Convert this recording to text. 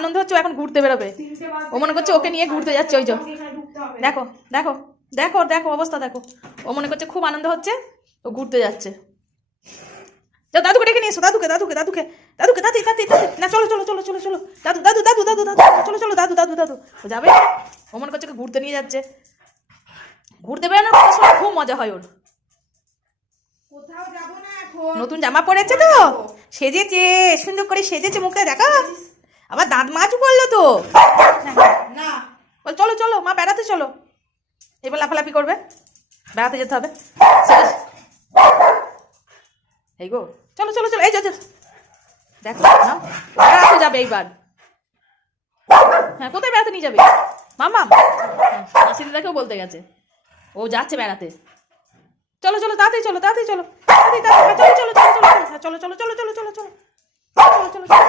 আনন্দ হচ্ছে, ও এখন ঘুরতে বেরোবে। ও মনে করছে ওকে নিয়ে ঘুরতে যাচ্ছে। ওই যে দেখো দেখো দেখো দেখো অবস্থা দেখো, ও মনে করছে খুব আনন্দ হচ্ছে, ও ঘুরতে যাচ্ছে। যাও দাদুকে ডেকে নিয়ে এসো, দাদুকে দাদুকে দাদুকে দাদুকে দাদি দাদি দাদি না, চলো চলো চলো চলো চলো, দাদু দাদু দাদু দাদু দাদু, চলো চলো দাদু দাদু দাদু। ও যাবে, ও মনে করছে ঘুরতে নিয়ে যাচ্ছে। ঘুরতে বেরোনোর সময় খুব মজা হয় ওর। কোথাও যাবো না এখন। নতুন জামা পরেছে তো, সেজেছে সুন্দর করে সেজেছে, মুখে দেখা, আবার দাঁত মাছু করলো তো। না বল চলো চলো মা বেড়াতে চলো, এবার লাফালাফি করবে, বেড়াতে যেতে হবে। এই গো চলো চলো চলো, এই দেখো না বেড়াতে যাবে এইবার। হ্যাঁ কোথায় বেড়াতে নিয়ে যাবে মামা? মাসি দিদাকেও বলতে গেছে ও যাচ্ছে বেড়াতে। চলো চলো তাড়াতাড়ি চলো, তাড়াতাড়ি চলো, তাড়াতাড়ি চলো চলো চলো চলো চলো চলো চলো চলো চলো চলো চলো চলো চলো।